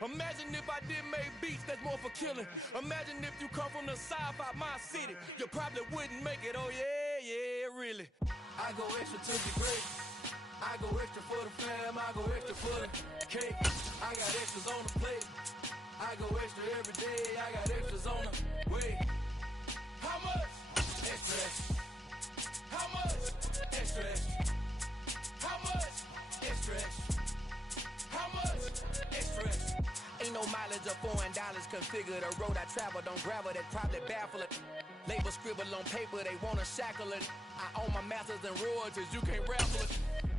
Imagine if I didn't make beats, that's more for killing. Imagine if you come from the south out my city, you probably wouldn't make it. Oh yeah, really. I go extra to be great. I go extra for the fam, I go extra for the cake. I got extras on the plate. I go extra every day, I got extras on the way. How much? Extra, extra. How much? Extra, extra. How much? Extra, extra. How much? Extra, extra. Ain't no mileage of $4 configure the road I travel. Don't gravel, that probably baffle it. Label scribble on paper, they wanna shackle it. I own my masters and royalties, you can't raffle it.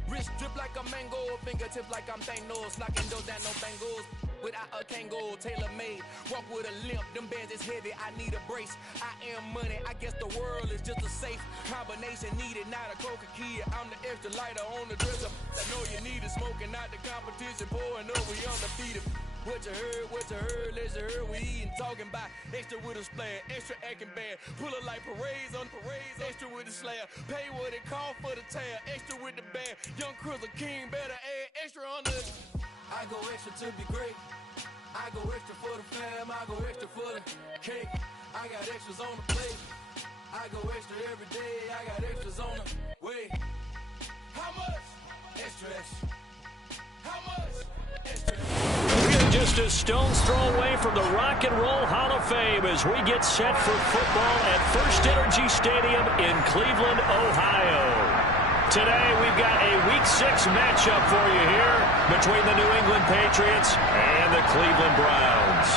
Wrist drip like a mango, fingertips like I'm Thanos. Knocking those down, no bangles. Without a Kango, tailor-made. Walk with a limp, them bands is heavy, I need a brace. I am money, I guess the world is just a safe combination needed, not a coca key. I'm the extra lighter on the dresser. I know you need it, smoking out the competition, pouring up, we undefeated. What you heard, let's heard, we eatin', talking about extra with a splash, extra acting bad, pull it like parades on parades, extra with the slab, pay what it cost for the tab, extra with the band, young Chris a king, better add extra on the. I go extra to be great, I go extra for the fam, I go extra for the cake, I got extras on the plate, I go extra every day, I got extras on the way. How much? Extra, extra. How much? Extra, extra. We are just a stone's throw away from the Rock and Roll Hall of Fame as we get set for football at First Energy Stadium in Cleveland, Ohio. Today we've got a Week 6 matchup for you here between the New England Patriots and the Cleveland Browns.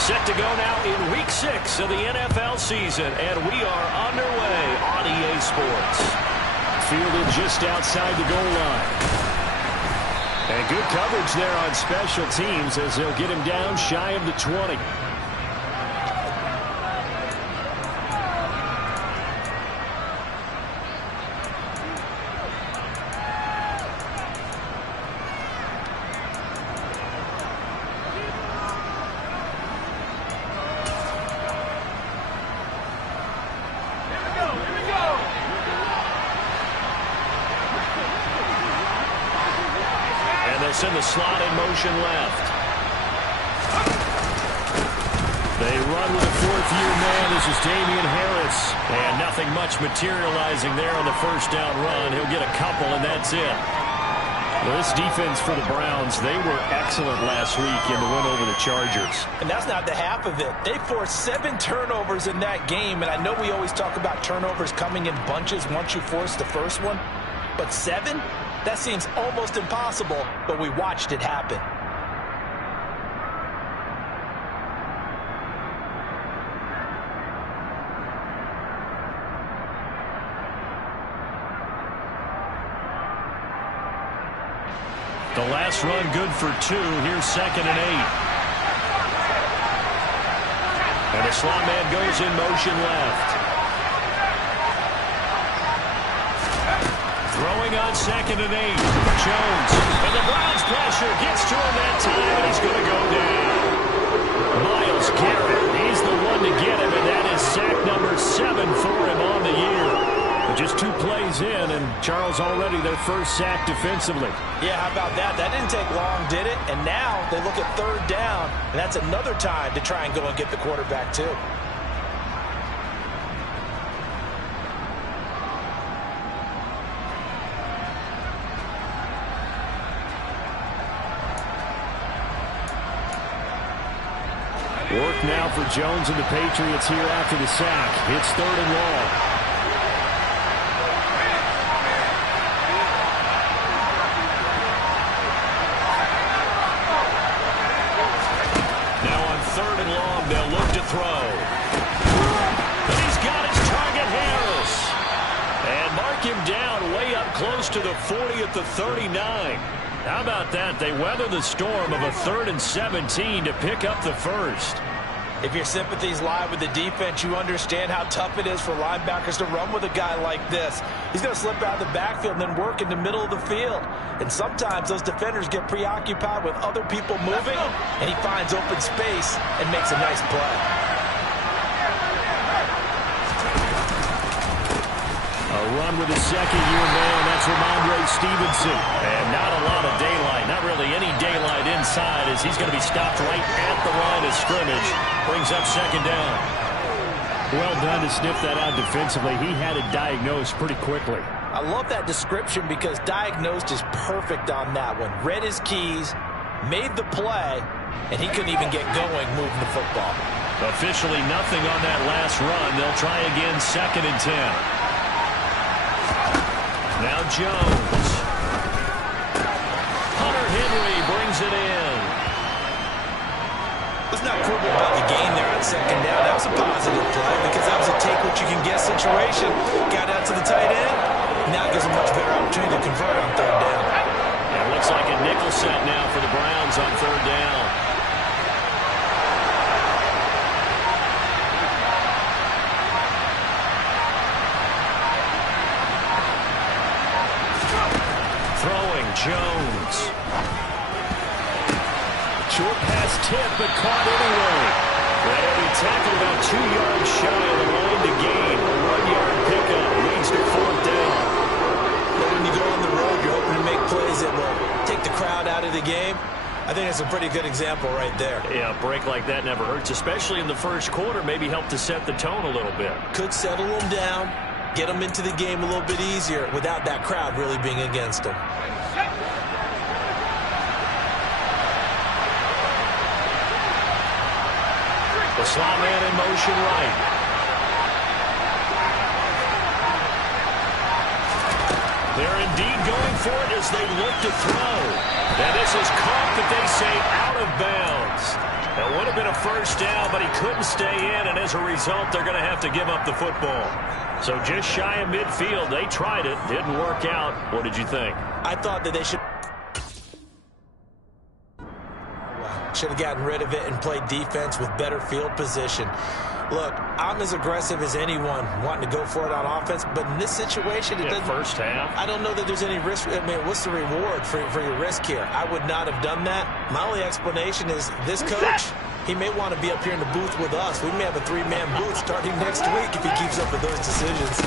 Set to go now in Week 6 of the NFL season, and we are underway on EA Sports. Fielded just outside the goal line. And good coverage there on special teams as they'll get him down shy of the 20. In the slot in motion left. They run with a fourth-year man. This is Damian Harris. And nothing much materializing there on the first down run. He'll get a couple, and that's it. Well, this defense for the Browns, they were excellent last week in the win over the Chargers. And that's not the half of it. They forced 7 turnovers in that game, and I know we always talk about turnovers coming in bunches once you force the first one. But 7? That seems almost impossible, but we watched it happen. The last run good for 2. Here's 2nd and 8. And the slot man goes in motion left. Throwing on 2nd and 8. Jones. And the Browns pressure gets to him that time, and he's going to go down. Myles Garrett, he's the one to get him, and that is sack number 7 for him on the year. But just 2 plays in, and Charles already their first sack defensively. Yeah, how about that? That didn't take long, did it? And now they look at 3rd down, and that's another time to try and go and get the quarterback too. Work now for Jones and the Patriots here after the sack. It's 3rd and long. Now on 3rd and long, they'll look to throw. And he's got his target, Harris. And mark him down way up close to the 40 at the 39. How about that? They weather the storm of a 3rd and 17 to pick up the first. If your sympathies lie with the defense, you understand how tough it is for linebackers to run with a guy like this. He's going to slip out of the backfield and then work in the middle of the field. And sometimes those defenders get preoccupied with other people moving, and he finds open space and makes a nice play. A run with his second-year man, that's Ramondre Stevenson. And not a lot of daylight, not really any daylight inside, as he's going to be stopped right at the line of scrimmage. Brings up second down. Well done to sniff that out defensively. He had it diagnosed pretty quickly. I love that description because diagnosed is perfect on that one. Read his keys, made the play, and he couldn't even get going moving the football. Officially nothing on that last run. They'll try again, 2nd and 10. Now Jones. Hunter Henry brings it in. Let's not quibble about the game there on 2nd down. That was a positive play because that was a take-what-you-can-get situation. Got out to the tight end. Now it gives him much better opportunity to convert on 3rd down. It looks like a nickel set now for the Browns on 3rd down. Jones. Short pass tip, but caught anyway. And he tackled about 2 yards shy of the line to gain. A 1-yard pickup leads to 4th down. But when you go on the road, you're hoping to make plays that will take the crowd out of the game. I think that's a pretty good example right there. Yeah, a break like that never hurts, especially in the first quarter. Maybe help to set the tone a little bit. Could settle them down, get them into the game a little bit easier without that crowd really being against them. The slot man in motion right. They're indeed going for it as they look to throw. And this is caught, but they say out of bounds. That would have been a 1st down, but he couldn't stay in, and as a result, they're going to have to give up the football. So just shy of midfield, they tried it, didn't work out. What did you think? I thought that they should have gotten rid of it and played defense with better field position. Look, I'm as aggressive as anyone wanting to go for it on offense, but in this situation, it doesn't. First half. I don't know that there's any risk. I mean, what's the reward for your risk here? I would not have done that. My only explanation is this coach, he may want to be up here in the booth with us. We may have a 3-man booth starting next week if he keeps up with those decisions.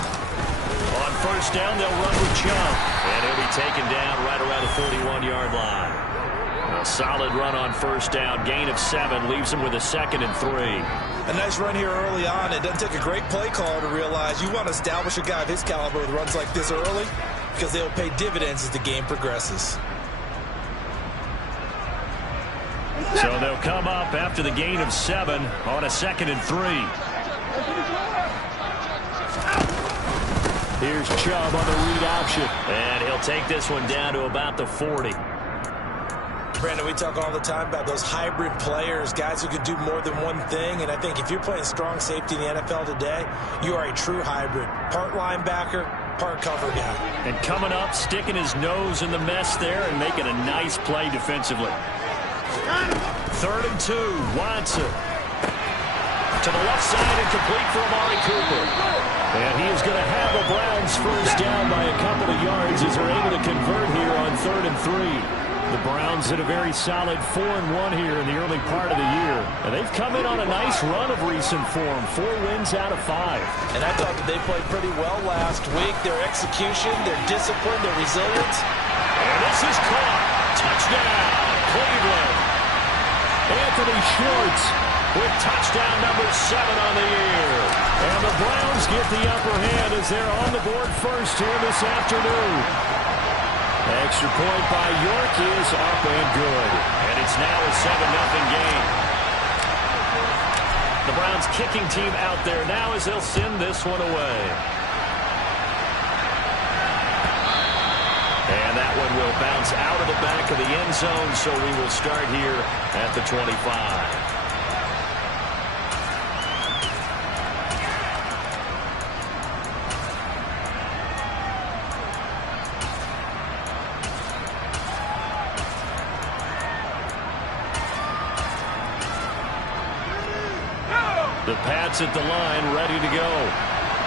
On 1st down, they'll run with Chubb, and he'll be taken down right around the 41-yard line. A solid run on 1st down. Gain of 7 leaves him with a 2nd and 3. A nice run here early on. It doesn't take a great play caller to realize you want to establish a guy of his caliber with runs like this early because they'll pay dividends as the game progresses. So they'll come up after the gain of 7 on a 2nd and 3. Here's Chubb on the read option. And he'll take this one down to about the 40. Brandon, we talk all the time about those hybrid players, guys who can do more than one thing. And I think if you're playing strong safety in the NFL today, you are a true hybrid. Part linebacker, part cover guy. And coming up, sticking his nose in the mess there and making a nice play defensively. 3rd and 2, Watson. To the left side and complete for Amari Cooper. And he is going to have the Browns 1st down by a couple of yards as they're able to convert here on 3rd and 3. The Browns had a very solid 4-1 here in the early part of the year. And they've come in on a nice run of recent form, 4 wins out of 5. And I thought that they played pretty well last week. Their execution, their discipline, their resilience. And this is caught. Touchdown, Cleveland. Anthony Schwartz with touchdown number 7 on the year. And the Browns get the upper hand as they're on the board first here this afternoon. Extra point by York is up and good. And it's now a 7-0 game. The Browns kicking team out there now as they'll send this one away. And that one will bounce out of the back of the end zone, so we will start here at the 25. The Pats at the line, ready to go.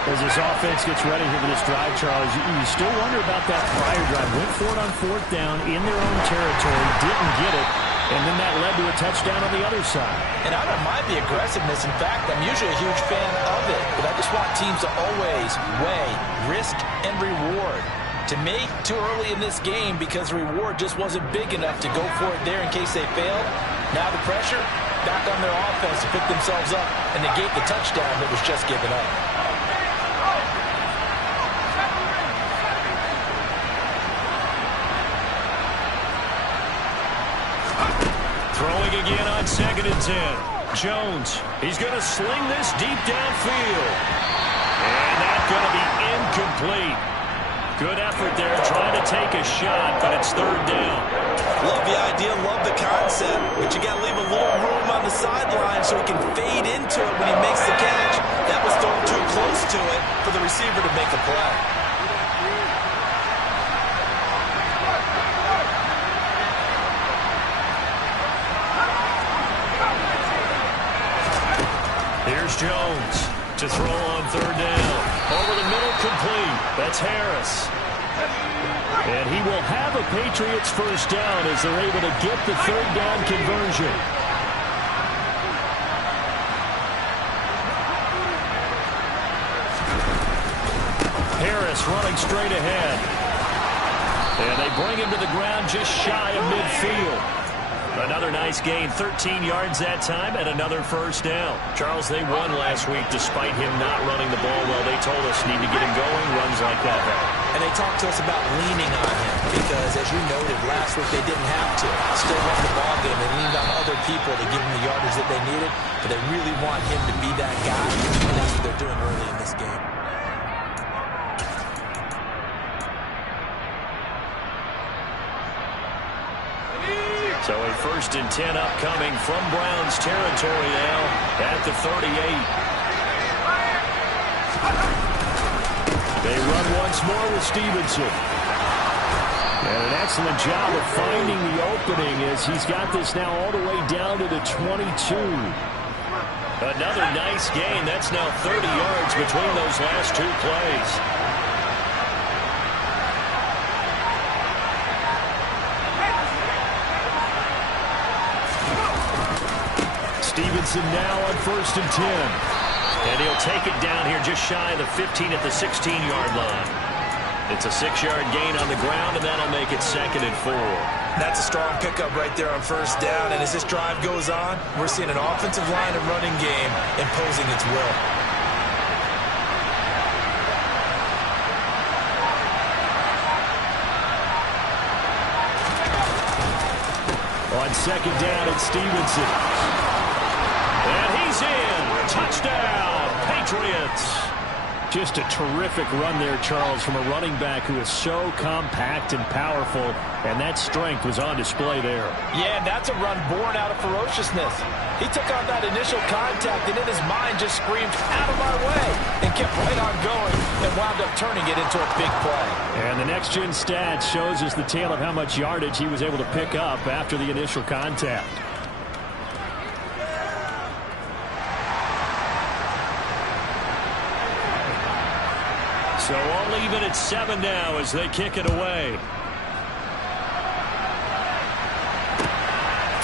As this offense gets ready here for this drive, Charles, you still wonder about that prior drive. Went for it on 4th down in their own territory, didn't get it, and then that led to a touchdown on the other side. And I don't mind the aggressiveness. In fact, I'm usually a huge fan of it, but I just want teams to always weigh risk and reward. To me, too early in this game because the reward just wasn't big enough to go for it there in case they failed. Now the pressure back on their offense to pick themselves up and negate the touchdown that was just given up. Throwing again on 2nd and 10. Jones, he's going to sling this deep downfield. And that's going to be incomplete. Good effort there, trying to take a shot, but it's 3rd down. Love the idea, love the concept, but you got to leave a little room on the sideline so he can fade into it when he makes the catch. That was thrown too close to it for the receiver to make a play. Here's Jones to throw on 3rd down. Over the middle, complete. That's Harris. And he will have a Patriots first down as they're able to get the 3rd down conversion. Harris running straight ahead. And they bring him to the ground just shy of midfield. Another nice gain, 13 yards that time, and another first down. Charles, they won last week despite him not running the ball well. They told us need to get him going, runs like that. And they talked to us about leaning on him because, as you noted, last week they didn't have to. Still won the ball game. They leaned on other people to give him the yardage that they needed, but they really want him to be that guy, and that's what they're doing early in this game. So a 1st and 10 upcoming from Browns territory now at the 38. They run once more with Stevenson. And an excellent job of finding the opening as he's got this now all the way down to the 22. Another nice gain. That's now 30 yards between those last 2 plays. Stevenson now on 1st and 10. And he'll take it down here just shy of the 15 at the 16-yard line. It's a 6-yard gain on the ground, and that'll make it 2nd and 4. That's a strong pickup right there on 1st down. And as this drive goes on, we're seeing an offensive line and running game imposing its will. On 2nd down, it's Stevenson. And he's in. Touchdown, Patriots. Just a terrific run there, Charles, from a running back who is so compact and powerful, and that strength was on display there. Yeah, that's a run born out of ferociousness. He took on that initial contact, and in his mind just screamed, out of my way, and kept right on going and wound up turning it into a big play. And the next-gen stat shows us the tale of how much yardage he was able to pick up after the initial contact. So all even at 7 now as they kick it away.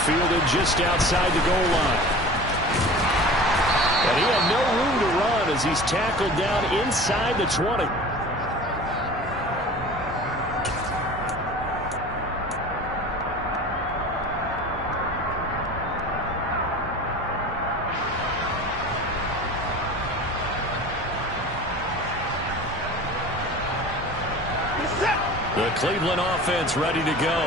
Fielded just outside the goal line. And he had no room to run as he's tackled down inside the 20. The Cleveland offense ready to go.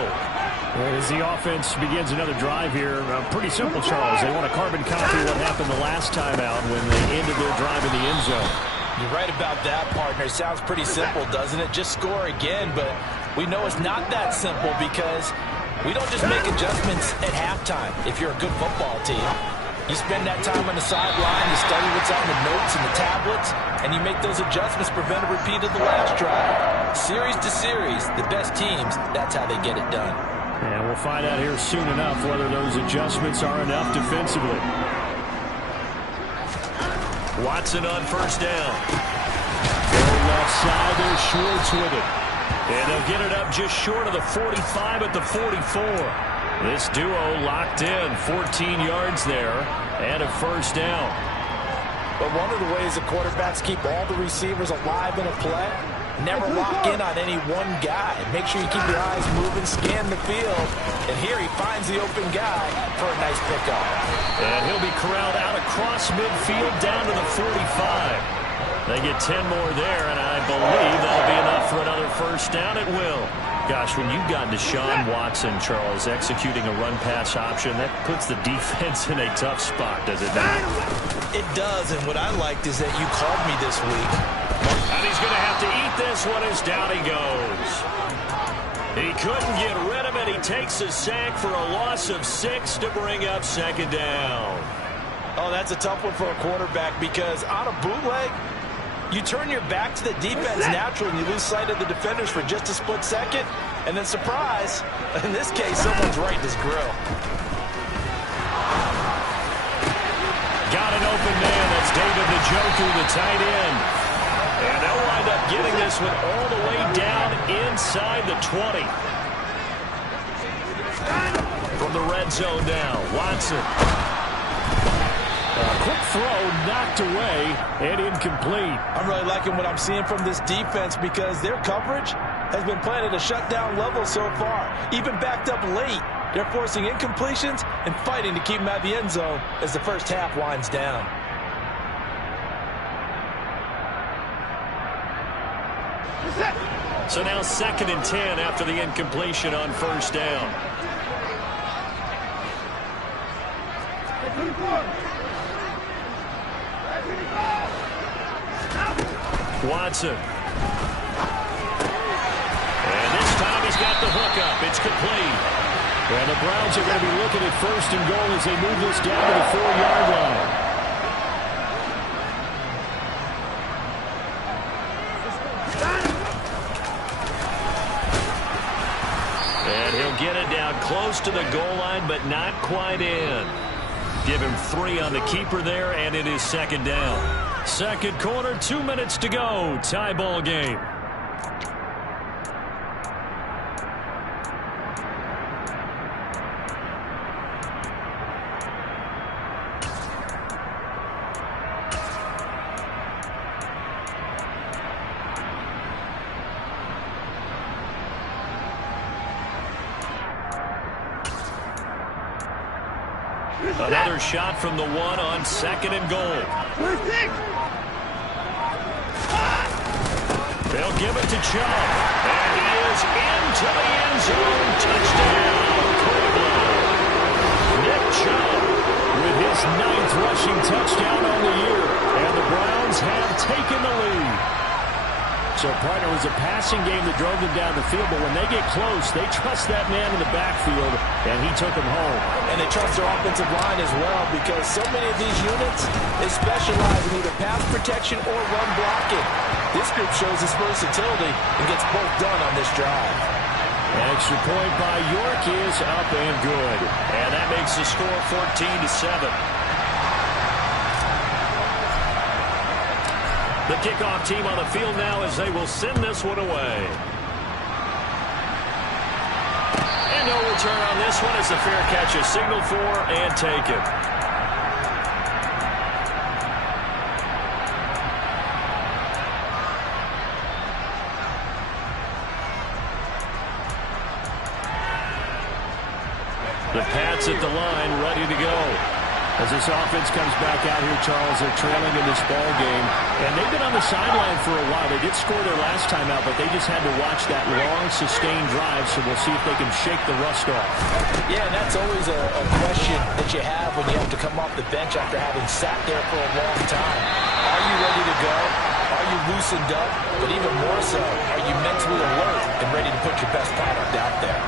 As the offense begins another drive here, pretty simple, Charles. They want to carbon copy what happened the last time out when they ended their drive in the end zone. You're right about that, partner. Sounds pretty simple, doesn't it? Just score again, but we know it's not that simple because we don't just make adjustments at halftime. If you're a good football team, you spend that time on the sideline, you study what's on the notes and the tablets, and you make those adjustments, prevent a repeat of the last drive. Series to series, the best teams, that's how they get it done. And we'll find out here soon enough whether those adjustments are enough defensively. Watson on first down. Left side, there's Schwartz with it. And they'll get it up just short of the 45 at the 44. This duo locked in, 14 yards there, and a first down. But one of the ways the quarterbacks keep all the receivers alive in a play, never lock in on any one guy. Make sure you keep your eyes moving, scan the field. And here he finds the open guy for a nice pickup. And he'll be corralled out across midfield down to the 45. They get 10 more there, and I believe that'll be enough for another first down. It will. Gosh, when you've got Deshaun Watson, Charles, executing a run-pass option, that puts the defense in a tough spot, does it not? It does, and what I liked is that you called me this week. And he's going to have to eat this one as down he goes. He couldn't get rid of it. He takes a sack for a loss of 6 to bring up second down. Oh, that's a tough one for a quarterback because on a bootleg, you turn your back to the defense naturally and you lose sight of the defenders for just a split second. And then surprise, in this case, someone's right in his grill. Got an open man. That's David Njoku, the tight end. And they'll wind up getting this one all the way down inside the 20. From the red zone now, Watson. Quick throw, knocked away, and incomplete. I'm really liking what I'm seeing from this defense because their coverage has been playing at a shutdown level so far. Even backed up late, they're forcing incompletions and fighting to keep them out of the end zone as the first half winds down. So now 2nd and 10 after the incompletion on first down. Watson. And this time he's got the hook up. It's complete. And the Browns are going to be looking at 1st and goal as they move this down to the 4-yard line. And he'll get it down close to the goal line, but not quite in. Give him 3 on the keeper there, and it is 2nd down. Second quarter, 2 minutes to go. Tie ball game. Another shot from the 1 on 2nd and goal. They'll give it to Chubb. And he is into the end zone. Touchdown, Cleveland. Nick Chubb with his 9th rushing touchdown on the year. And the Browns have taken the lead. So, partner, it was a passing game that drove them down the field, but when they get close, they trust that man in the backfield, and he took them home. And they trust their offensive line as well because so many of these units, they specialize in either pass protection or run blocking. This group shows its versatility and gets both done on this drive. An extra point by York is up and good. And that makes the score 14-7. The kickoff team on the field now as they will send this one away. And no return on this one as the fair catch is signaled for and taken. The Pats at the line, ready to go. As this offense comes back out here, Charles, they're trailing in this ball game. And they've been on the sideline for a while. They did score their last time out, but they just had to watch that long, sustained drive, so we'll see if they can shake the rust off. Yeah, and that's always a question that you have when you have to come off the bench after having sat there for a long time. Are you ready to go? Are you loosened up? But even more so, are you mentally alert and ready to put your best product out there?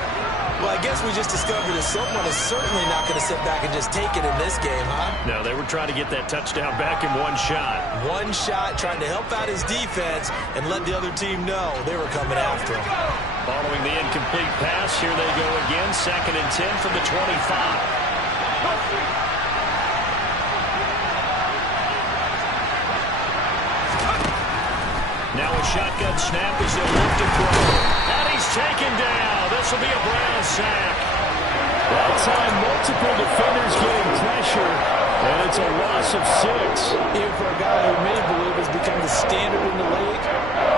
Well, I guess we just discovered that someone is certainly not going to sit back and just take it in this game, huh? No, they were trying to get that touchdown back in one shot. One shot, trying to help out his defense and let the other team know they were coming after him. Following the incomplete pass, here they go again. 2nd and 10 from the 25. shotgun snap as they'll look to throw. And he's taken down. This will be a Brown sack. That time, multiple defenders getting pressure, and it's a loss of 6. Even for a guy who many believe has become the standard in the league,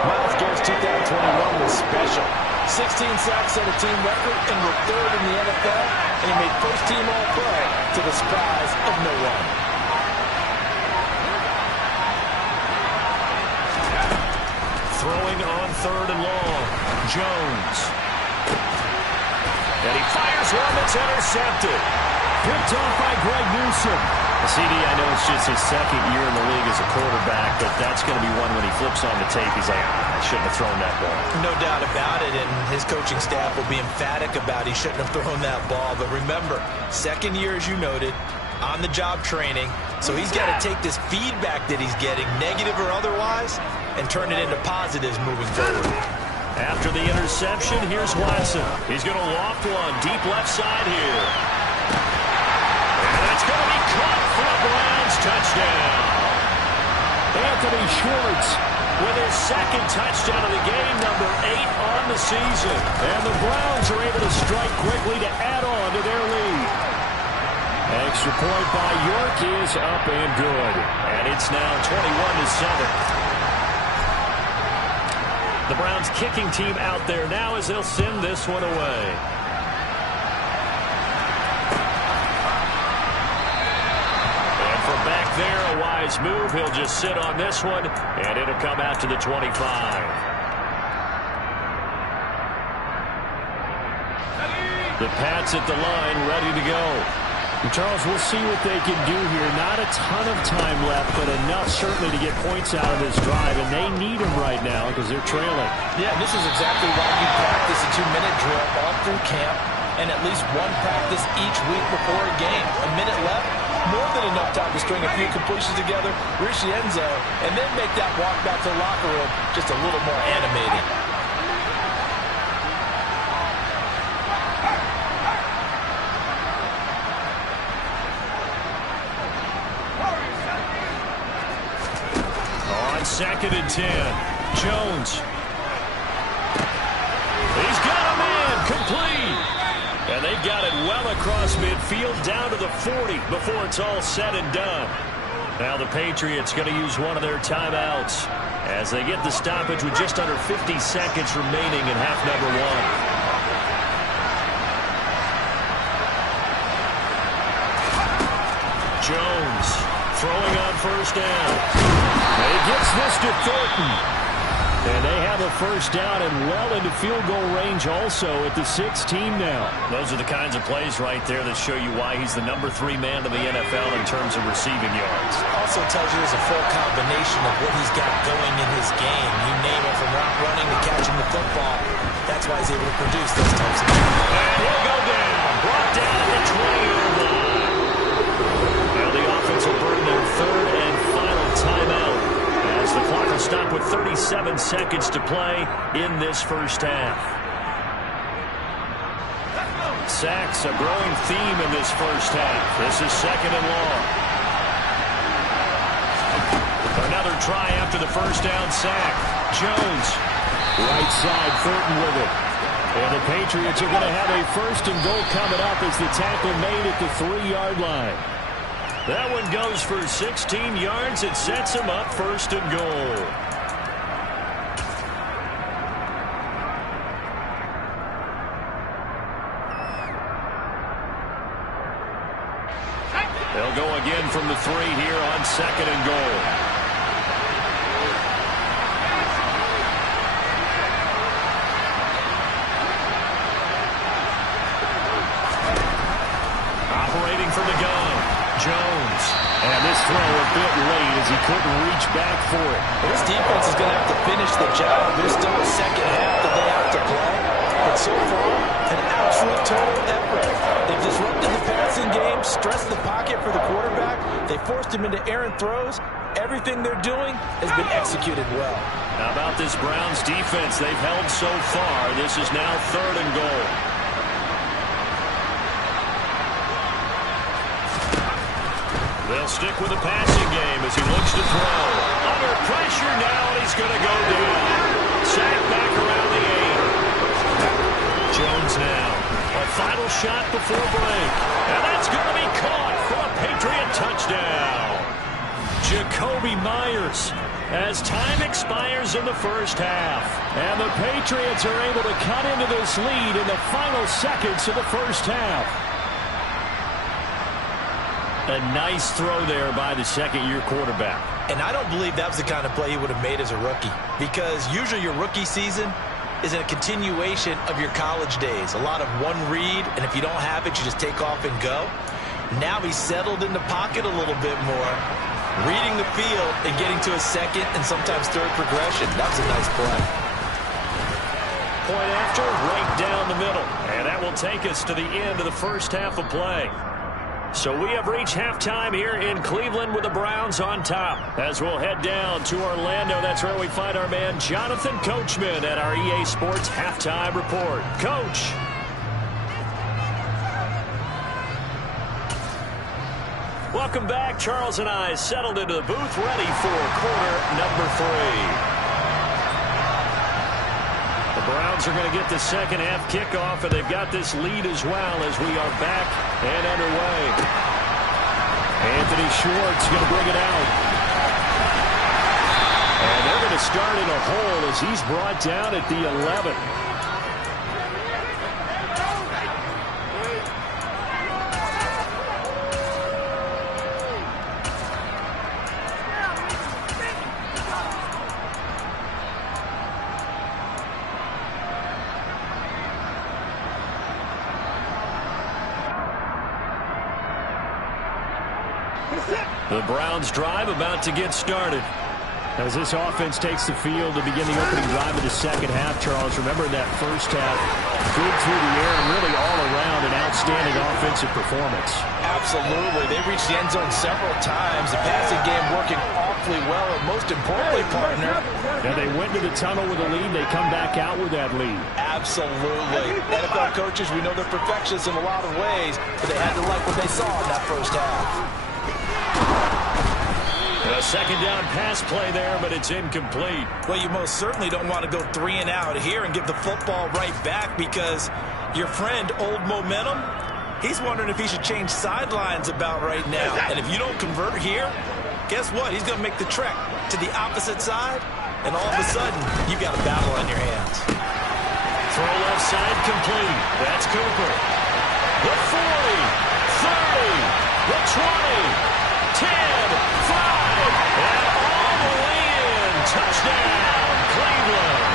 Myles Garrett's 2021 was special. 16 sacks set a team record and were 3rd in the NFL, and he made first-team All-Pro to the surprise of no one. Throwing on 3rd and long. Jones. And he fires one that's intercepted. Picked off by Greg Newsome. CD, I know it's just his 2nd year in the league as a quarterback, but that's going to be one when he flips on the tape. He's like, I shouldn't have thrown that ball. No doubt about it, and his coaching staff will be emphatic about he shouldn't have thrown that ball. But remember, 2nd year, as you noted, on-the-job training. So he's got to take this feedback that he's getting, negative or otherwise, and turn it into positives moving forward. After the interception, here's Watson. He's going to loft one deep left side here. And it's going to be caught for a Browns touchdown. Anthony Schwartz with his 2nd touchdown of the game, number 8 on the season. And the Browns are able to strike quickly to add on to their lead. Extra point by York is up and good. And it's now 21-7. The Browns kicking team out there now as they'll send this one away. And from back there, a wise move. He'll just sit on this one, and it'll come out to the 25. The Pats at the line, ready to go. And Charles, we'll see what they can do here. Not a ton of time left, but enough certainly to get points out of this drive, and they need them right now because they're trailing. Yeah, this is exactly why you practice a 2-minute drill all through camp and at least one practice each week before a game. A minute left, more than enough time to string a few completions together, reach the end zone, and then make that walk back to the locker room just a little more animated. On 2nd and 10, Jones. He's got a man, complete. And they got it well across midfield down to the 40 before it's all said and done. Now the Patriots going to use one of their timeouts as they get the stoppage with just under 50 seconds remaining in half number 1. Jones throwing on 1st down. He gets this to Thornton. And they have a 1st down and well into field goal range also at the 16 now. Those are the kinds of plays right there that show you why he's the number 3 man in the NFL in terms of receiving yards. Also tells you there's a full combination of what he's got going in his game. You name it, from route running to catching the football. That's why he's able to produce those types of things. And he'll go down. Brought down at the 20-yard line. Now the offense will burn their 3rd and final timeout as the clock will stop with 37 seconds to play in this 1st half. Sacks, a growing theme in this 1st half. This is 2nd and long. Another try after the 1st down sack. Jones. Right side, Thornton with it. And the Patriots are going to have a 1st and goal coming up as the tackle made at the 3-yard line. That one goes for 16 yards. It sets him up 1st and goal. They'll go again from the 3 here on 2nd and goal. Operating from the gun, Jones. And this throw a bit late as he couldn't reach back for it. Well, this defense is going to have to finish the job. There's still a 2nd half that they have to play. But so far, an absolute total effort. They've disrupted the passing game, stressed the pocket for the quarterback. They forced him into errant throws. Everything they're doing has been executed well. How about this Browns defense they've held so far? This is now 3rd and goal. They'll stick with the passing game as he looks to throw. under pressure now, and he's going to go down. Sack back around the 8. Jones now. A final shot before break. And that's going to be caught for a Patriot touchdown. Jakobi Meyers as time expires in the first half. And the Patriots are able to cut into this lead in the final seconds of the first half. A nice throw there by the second-year quarterback. And I don't believe that was the kind of play he would have made as a rookie, because usually your rookie season is a continuation of your college days. A lot of one read, and if you don't have it, you just take off and go. Now he's settled in the pocket a little bit more, reading the field and getting to a second and sometimes third progression. That was a nice play. Point after, right down the middle. And that will take us to the end of the first half of play. So we have reached halftime here in Cleveland with the Browns on top. As we'll head down to Orlando, that's where we find our man Jonathan Coachman at our EA Sports Halftime Report. Coach. Welcome back. Charles and I settled into the booth, ready for quarter number 3. The Browns are going to get the second half kickoff, and they've got this lead as well as we are back and underway. Anthony Schwartz going to bring it out. And they're going to start in a hole as he's brought down at the 11. The Browns drive about to get started. As this offense takes the field to begin the opening drive of the second half, Charles, remember that first half, good through the air and really all around an outstanding offensive performance. Absolutely. They reached the end zone several times. The passing game working awfully well, and most importantly, partner. And they went to the tunnel with a lead. They come back out with that lead. Absolutely. NFL coaches, we know they're perfectionists in a lot of ways, but they had to like what they saw in that first half. A second down pass play there, but it's incomplete. Well, you most certainly don't want to go 3 and out here and give the football right back, because your friend, Old Momentum, he's wondering if he should change sidelines about right now. And if you don't convert here, guess what? He's going to make the trek to the opposite side, and all of a sudden, you've got a battle on your hands. Throw left side complete. That's Cooper. The 40, 30, the 20, 10, 5. And all the way in. Touchdown, Cleveland.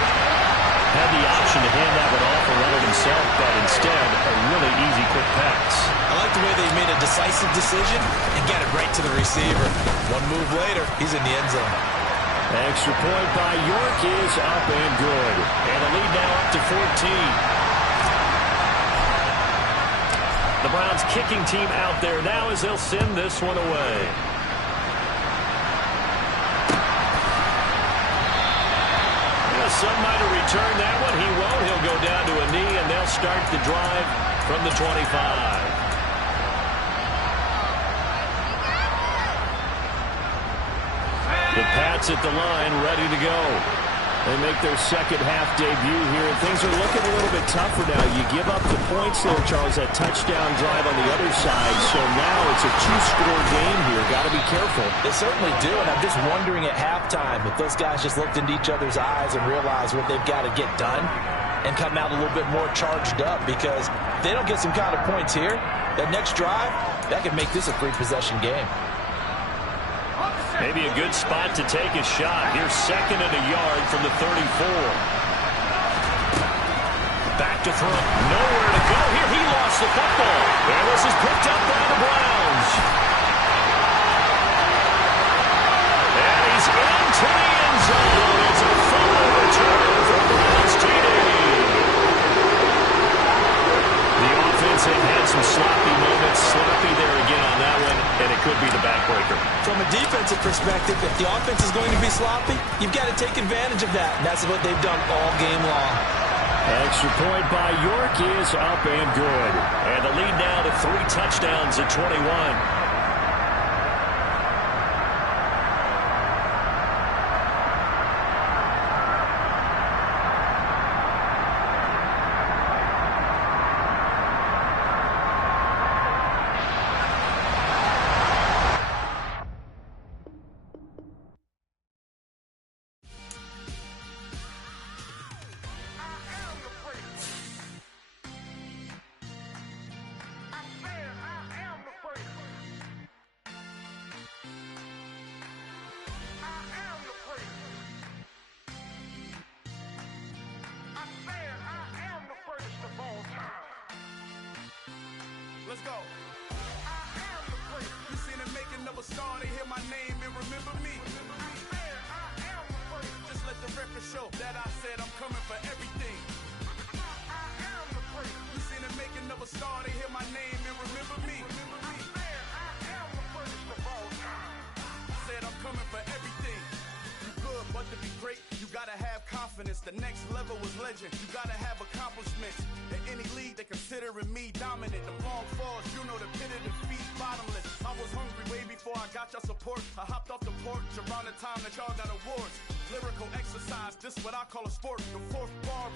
Had the option to hand that one off and run it himself, but instead, a really easy quick pass. I like the way they made a decisive decision and got it right to the receiver. One move later, he's in the end zone. Extra point by York is up and good. And the lead now up to 14. The Browns kicking team out there now as they'll send this one away. Some might have returned that one. He won't. He'll go down to a knee, and they'll start the drive from the 25. The Pats at the line, ready to go. They make their second half debut here, and things are looking a little bit tougher now. You give up the points there, Charles, that touchdown drive on the other side. So now it's a 2-score game here. Got to be careful. They certainly do, and I'm just wondering at halftime if those guys just looked into each other's eyes and realized what they've got to get done and come out a little bit more charged up, because if they don't get some kind of points here, that next drive, that could make this a 3-possession game. Maybe a good spot to take a shot. Here's second and a yard from the 34. Back to throw. Nowhere to go. Here he lost the football. And this is picked up by the Browns. And he's into the end zone. It's a fumble return for Browns TD. The offense had some sloppy moments. Sloppy there again on that one, and it could be the backbreaker. From a defensive perspective, if the offense is going to be sloppy, you've got to take advantage of that, and that's what they've done all game long. Extra point by York is up and good. And the lead now to 3 touchdowns at 21. Let's go. I am the great. You seen the making of a star, they hear my name and remember me. I am the great. Just let the record show that I said I'm coming for everything. I am the great. You seen the making of a star, they hear my name and remember me. I am the greatest of all time. Said I'm coming for everything. You good, but to be great, you gotta have confidence. The next level was legend. You gotta have accomplishments. In any league, they considering me dominant. The long falls, you know the pit of defeat, bottomless. I was hungry way before I got your support. I hopped off the porch around the time that y'all got awards. Lyrical exercise, this what I call a sport. The fourth bar